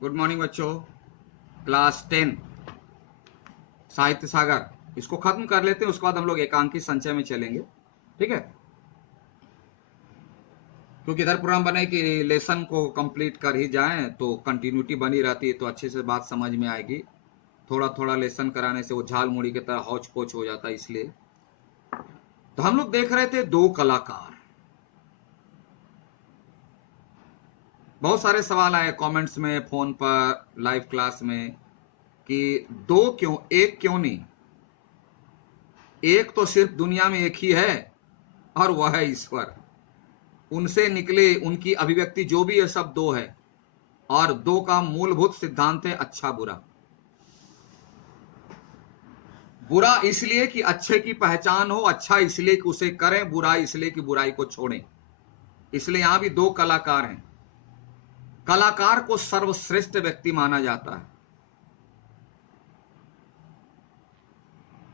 Good morning बच्चों, class 10 साहित्य सागर इसको खत्म कर लेते हैं। उसके बाद हम लोग एकांकी संचय में चलेंगे, ठीक है? क्योंकि इधर प्रोग्राम बने कि लेसन को कंप्लीट कर ही जाएं तो कंटिन्यूटी बनी रहती है, तो अच्छे से बात समझ में आएगी। थोड़ा थोड़ा लेसन कराने से वो झाल मुड़ी की तरह हौच पोच हो जाता है, इसलिए। तो हम लोग देख रहे थे दो कलाकार। बहुत सारे सवाल आए कमेंट्स में, फोन पर, लाइव क्लास में कि दो क्यों, एक क्यों नहीं? एक तो सिर्फ दुनिया में एक ही है और वह है ईश्वर। उनसे निकले, उनकी अभिव्यक्ति जो भी है सब दो है, और दो का मूलभूत सिद्धांत है अच्छा बुरा। बुरा इसलिए कि अच्छे की पहचान हो, अच्छा इसलिए कि उसे करें, बुराई इसलिए कि बुराई को छोड़ें। इसलिए यहां भी दो कलाकार हैं। कलाकार को सर्वश्रेष्ठ व्यक्ति माना जाता है,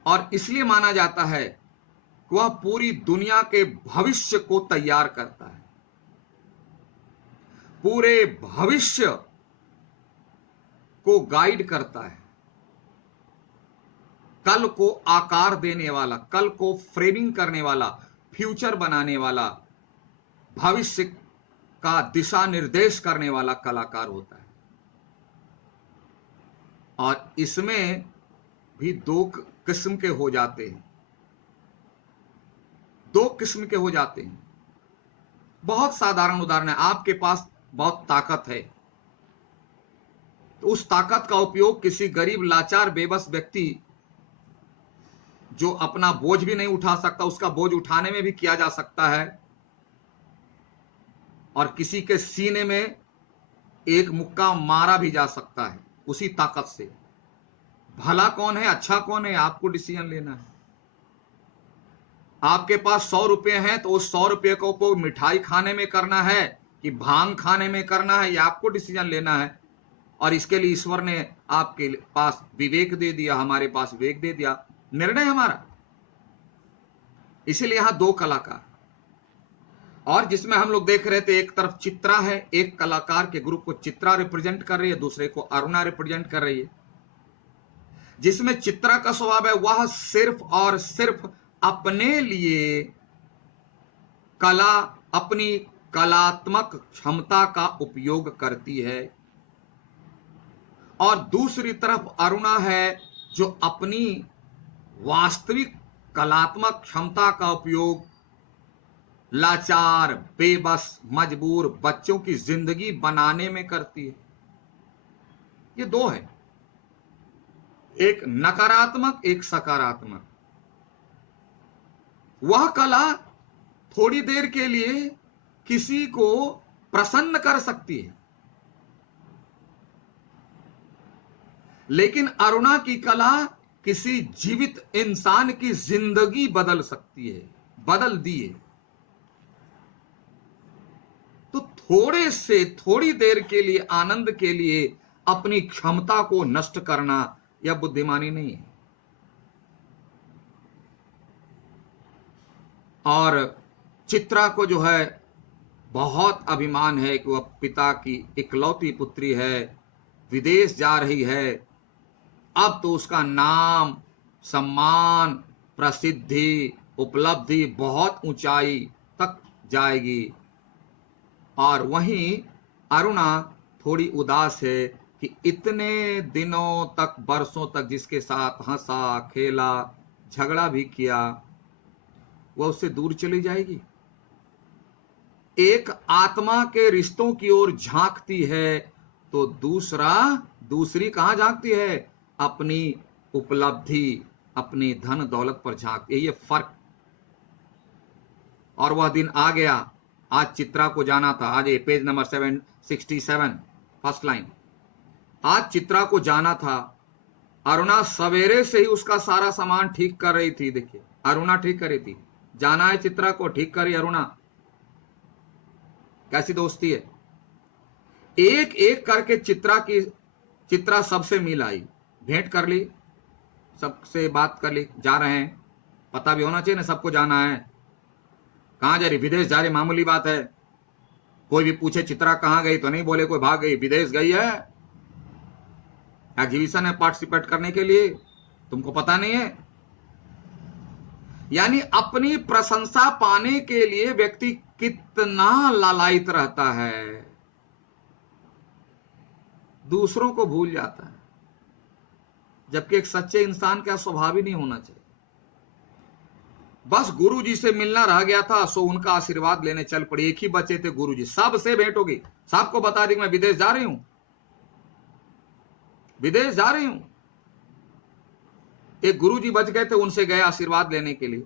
और इसलिए माना जाता है कि वह पूरी दुनिया के भविष्य को तैयार करता है। पूरे भविष्य को गाइड करता है। कल को आकार देने वाला, कल को फ्रेमिंग करने वाला, फ्यूचर बनाने वाला, भविष्य का दिशा निर्देश करने वाला कलाकार होता है। और इसमें भी दो किस्म के हो जाते हैं, दो किस्म के हो जाते हैं। बहुत साधारण उदाहरण है। आपके पास बहुत ताकत है, तो उस ताकत का उपयोग किसी गरीब, लाचार, बेबस व्यक्ति जो अपना बोझ भी नहीं उठा सकता, उसका बोझ उठाने में भी किया जा सकता है। और किसी के सीने में एक मुक्का मारा भी जा सकता है उसी ताकत से। भला कौन है, अच्छा कौन है, आपको डिसीजन लेना है। आपके पास 100 रुपए हैं, तो उस 100 रुपए को उपयोग मिठाई खाने में करना है कि भांग खाने में करना है, ये आपको डिसीजन लेना है। और इसके लिए ईश्वर ने आपके पास विवेक दे दिया, हमारे पास विवेक दे दिया, निर्णय हमारा। इसीलिए यहां दो कलाकार, और जिसमें हम लोग देख रहे थे एक तरफ चित्रा है, एक कलाकार के ग्रुप को चित्रा रिप्रेजेंट कर रही है, दूसरे को अरुणा रिप्रेजेंट कर रही है। जिसमें चित्रा का स्वभाव है वह सिर्फ और सिर्फ अपने लिए कला, अपनी कलात्मक क्षमता का उपयोग करती है, और दूसरी तरफ अरुणा है जो अपनी वास्तविक कलात्मक क्षमता का उपयोग लाचार, बेबस, मजबूर बच्चों की जिंदगी बनाने में करती है। ये दो है, एक नकारात्मक, एक सकारात्मक। वह कला थोड़ी देर के लिए किसी को प्रसन्न कर सकती है, लेकिन अरुणा की कला किसी जीवित इंसान की जिंदगी बदल सकती है, बदल दी है। तो थोड़े से थोड़ी देर के लिए, आनंद के लिए अपनी क्षमता को नष्ट करना यह बुद्धिमानी नहीं है। और चित्रा को जो है बहुत अभिमान है कि वह पिता की इकलौती पुत्री है, विदेश जा रही है। अब तो उसका नाम, सम्मान, प्रसिद्धि, उपलब्धि बहुत ऊंचाई तक जाएगी। और वहीं अरुणा थोड़ी उदास है कि इतने दिनों तक, बरसों तक जिसके साथ हंसा, खेला, झगड़ा भी किया, वह उससे दूर चली जाएगी। एक आत्मा के रिश्तों की ओर झांकती है, तो दूसरी कहां झांकती है? अपनी उपलब्धि, अपनी धन दौलत पर झांक, ये फर्क। और वह दिन आ गया, आज चित्रा को जाना था। आज ये पेज नंबर 767 फर्स्ट लाइन। आज चित्रा को जाना था। अरुणा सवेरे से ही उसका सारा सामान ठीक कर रही थी। देखिए, अरुणा ठीक कर रही थी। जाना है चित्रा को, ठीक करी अरुणा। कैसी दोस्ती है। एक एक करके चित्रा सबसे मिल आई, भेंट कर ली, सबसे बात कर ली। जा रहे हैं, पता भी होना चाहिए ना, सबको जाना है। कहां जा रही? विदेश जा रही, मामूली बात है। कोई भी पूछे चित्रा कहां गई तो नहीं बोले कोई भाग गई, विदेश गई है एग्जीबिशन में पार्टिसिपेट करने के लिए, तुमको पता नहीं है। यानी अपनी प्रशंसा पाने के लिए व्यक्ति कितना लालायित रहता है, दूसरों को भूल जाता है। जबकि एक सच्चे इंसान का स्वभाव ही नहीं होना चाहिए। बस गुरु जी से मिलना रह गया था, सो उनका आशीर्वाद लेने चल पड़ी। एक ही बचे थे गुरु जी, सबसे भेंट होगी, सबको बता दी मैं विदेश जा रही हूं, विदेश जा रही हूं। एक गुरु जी बच गए थे, उनसे गए आशीर्वाद लेने के लिए।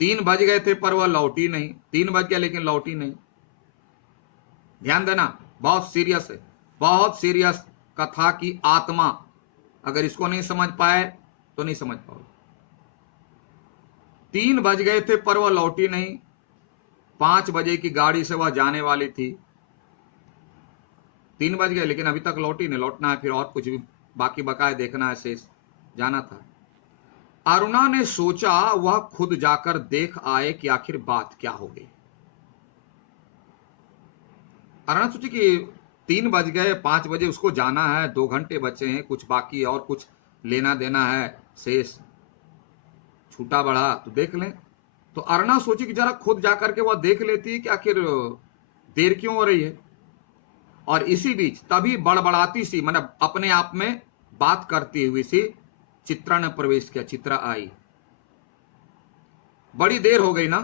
3 बज गए थे पर वह लौटी नहीं। 3 बज गया लेकिन लौटी नहीं। ध्यान देना, बहुत सीरियस है, बहुत सीरियस कथा की आत्मा। अगर इसको नहीं समझ पाए तो नहीं समझ पाओगे। 3 बज गए थे पर वह लौटी नहीं। 5 बजे की गाड़ी से वह जाने वाली थी। 3 बज गए लेकिन अभी तक लौटी नहीं। लौटना है, फिर और कुछ भी बाकी बकाया देखना है, शेष जाना था। अरुणा ने सोचा वह खुद जाकर देख आए कि आखिर बात क्या हो गई। अरुणा सोची कि 3 बज गए, 5 बजे उसको जाना है, 2 घंटे बचे हैं, कुछ बाकी और कुछ लेना देना है, शेष छूटा बढ़ा तो देख लें। तो अरुणा सोची कि जरा खुद जाकर के वह देख लेती कि आखिर देर क्यों हो रही है। और इसी बीच तभी बड़बड़ाती सी, मतलब अपने आप में बात करती हुई सी चित्रा ने प्रवेश किया। चित्रा आई। बड़ी देर हो गई ना।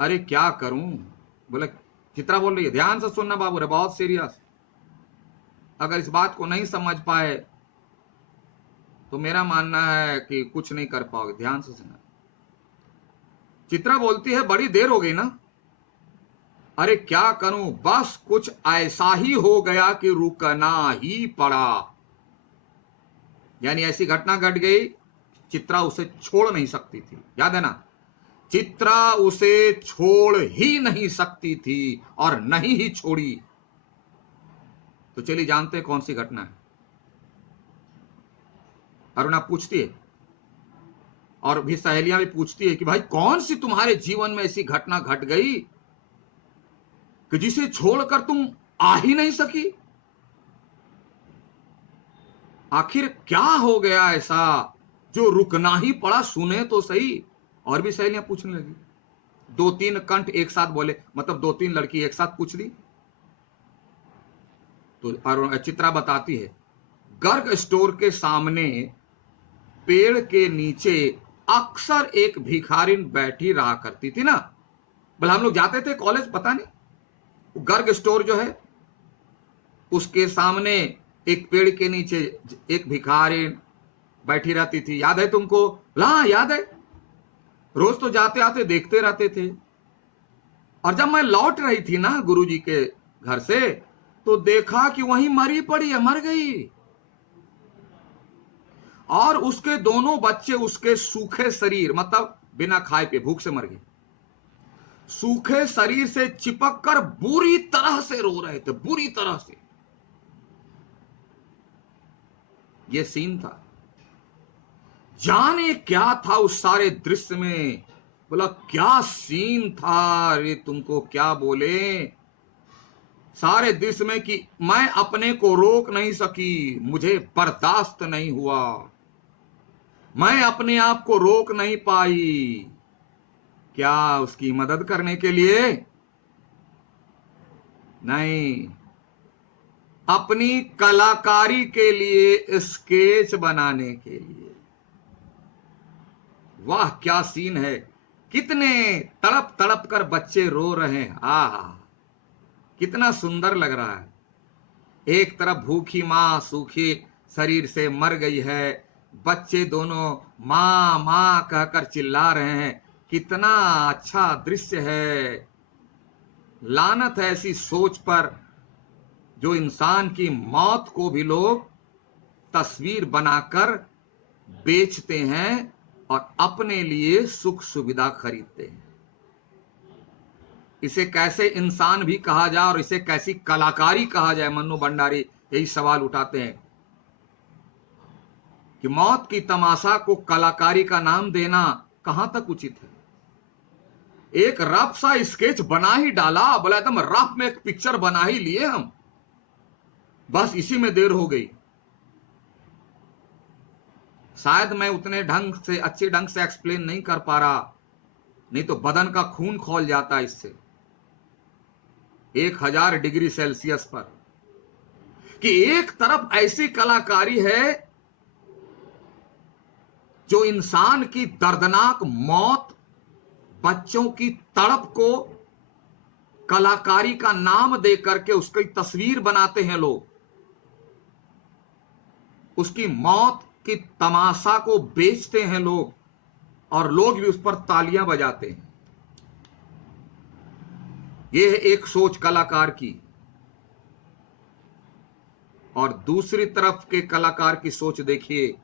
अरे क्या करूं, बोले। चित्रा बोल रही है, ध्यान से सुनना बाबू रे, बहुत सीरियस। अगर इस बात को नहीं समझ पाए तो मेरा मानना है कि कुछ नहीं कर पाओगे। ध्यान से सुनना। चित्रा बोलती है, बड़ी देर हो गई ना। अरे क्या करूं, बस कुछ ऐसा ही हो गया कि रुकना ही पड़ा। यानी ऐसी घटना घट गई, चित्रा उसे छोड़ नहीं सकती थी। याद है ना, चित्रा उसे छोड़ ही नहीं सकती थी और नहीं ही छोड़ी। तो चलिए जानते कौन सी घटना है। अरुणा पूछती है और भी सहेलियां भी पूछती है कि भाई कौन सी तुम्हारे जीवन में ऐसी घटना घट गई कि जिसे छोड़कर तुम आ ही नहीं सकी। आखिर क्या हो गया ऐसा जो रुकना ही पड़ा, सुने तो सही। और भी सहेलियां पूछने लगी। 2-3 कंठ एक साथ बोले, मतलब 2-3 लड़की एक साथ पूछ ली। तो चित्रा बताती है, गर्ग स्टोर के सामने पेड़ के नीचे अक्सर एक भिखारिन बैठी रहा करती थी ना। बोले हम लोग जाते थे कॉलेज, पता नहीं, गर्ग स्टोर जो है उसके सामने एक पेड़ के नीचे एक भिखारिन बैठी रहती थी। याद है तुमको? हाँ याद है, रोज तो जाते आते देखते रहते थे। और जब मैं लौट रही थी ना गुरुजी के घर से, तो देखा कि वहीं मरी पड़ी है, मर गई। और उसके दोनों बच्चे उसके सूखे शरीर, मतलब बिना खाए पे भूख से मर गए, सूखे शरीर से चिपक कर बुरी तरह से रो रहे थे, बुरी तरह से। यह सीन था। जाने क्या था उस सारे दृश्य में। बोला क्या सीन था, अरे तुमको क्या बोले, सारे दृश्य में कि मैं अपने को रोक नहीं सकी, मुझे बर्दाश्त नहीं हुआ, मैं अपने आप को रोक नहीं पाई। क्या उसकी मदद करने के लिए? नहीं, अपनी कलाकारी के लिए, स्केच बनाने के लिए। वाह क्या सीन है, कितने तड़प तड़प कर बच्चे रो रहे हैं। आहा, कितना सुंदर लग रहा है। एक तरफ भूखी मां सूखे शरीर से मर गई है, बच्चे दोनों माँ माँ कहकर चिल्ला रहे हैं। कितना अच्छा दृश्य है। लानत है ऐसी सोच पर जो इंसान की मौत को भी लोग तस्वीर बनाकर बेचते हैं और अपने लिए सुख सुविधा खरीदते हैं। इसे कैसे इंसान भी कहा जाए और इसे कैसी कलाकारी कहा जाए? मन्नू भंडारी यही सवाल उठाते हैं कि मौत की तमाशा को कलाकारी का नाम देना कहां तक उचित है? एक रफ सा स्केच बना ही डाला, बोला एकदम रफ में एक पिक्चर बना ही लिए हम, बस इसी में देर हो गई। शायद मैं उतने अच्छे ढंग से एक्सप्लेन नहीं कर पा रहा, नहीं तो बदन का खून खौल जाता इससे 1000 डिग्री सेल्सियस पर। कि एक तरफ ऐसी कलाकारी है जो इंसान की दर्दनाक मौत, बच्चों की तड़प को कलाकारी का नाम देकर के उसकी तस्वीर बनाते हैं लोग, उसकी मौत की तमाशा को बेचते हैं लोग, और लोग भी उस पर तालियां बजाते हैं। यह है एक सोच कलाकार की। और दूसरी तरफ के कलाकार की सोच देखिए।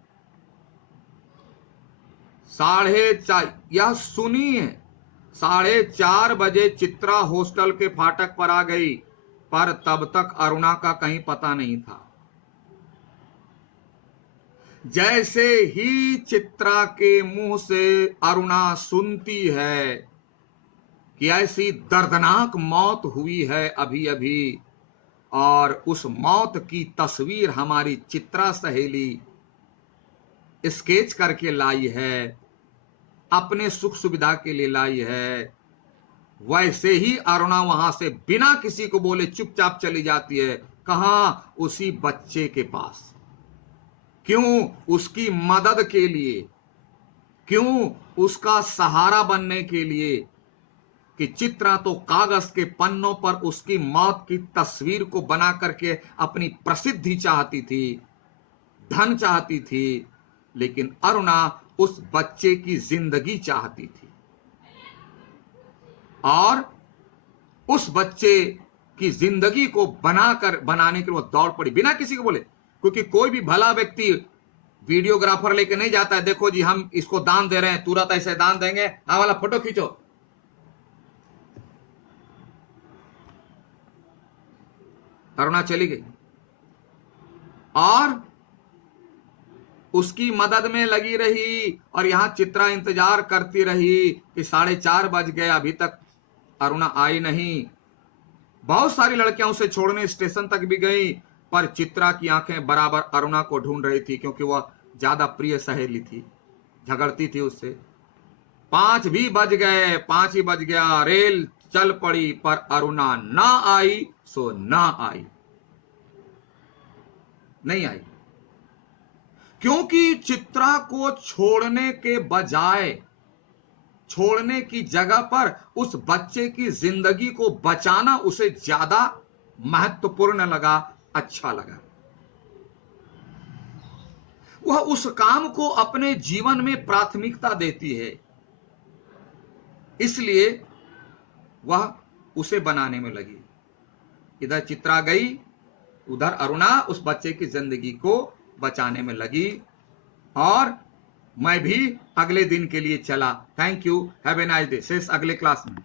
4:30 यह सुनिए, 4:30 बजे चित्रा हॉस्टल के फाटक पर आ गई, पर तब तक अरुणा का कहीं पता नहीं था। जैसे ही चित्रा के मुंह से अरुणा सुनती है कि ऐसी दर्दनाक मौत हुई है अभी अभी, और उस मौत की तस्वीर हमारी चित्रा सहेली स्केच करके लाई है, अपने सुख सुविधा के लिए लाई है, वैसे ही अरुणा वहां से बिना किसी को बोले चुपचाप चली जाती है। कहां? उसी बच्चे के पास। क्यों? उसकी मदद के लिए। क्यों? उसका सहारा बनने के लिए। कि चित्रा तो कागज के पन्नों पर उसकी मौत की तस्वीर को बना करके अपनी प्रसिद्धि चाहती थी, धन चाहती थी, लेकिन अरुणा उस बच्चे की जिंदगी चाहती थी, और उस बच्चे की जिंदगी को बनाने के लिए वो दौड़ पड़ी बिना किसी को बोले। क्योंकि कोई भी भला व्यक्ति वीडियोग्राफर लेके नहीं जाता है, देखो जी हम इसको दान दे रहे हैं, तुरंत ऐसे दान देंगे, आ वाला फोटो खींचो। अरुणा चली गई और उसकी मदद में लगी रही, और यहां चित्रा इंतजार करती रही कि 4:30 बज गए, अभी तक अरुणा आई नहीं। बहुत सारी लड़कियां उसे छोड़ने स्टेशन तक भी गई, पर चित्रा की आंखें बराबर अरुणा को ढूंढ रही थी, क्योंकि वह ज्यादा प्रिय सहेली थी, झगड़ती थी उससे। 5 भी बज गए, 5 ही बज गया, रेल चल पड़ी, पर अरुणा ना आई सो ना आई, नहीं आई। क्योंकि चित्रा को छोड़ने के बजाय, छोड़ने की जगह पर उस बच्चे की जिंदगी को बचाना उसे ज्यादा महत्वपूर्ण लगा, अच्छा लगा। वह उस काम को अपने जीवन में प्राथमिकता देती है, इसलिए वह उसे बनाने में लगी। इधर चित्रा गई, उधर अरुणा उस बच्चे की जिंदगी को बचाने में लगी। और मैं भी अगले दिन के लिए चला। Thank you, have a nice day. शेष अगले क्लास में।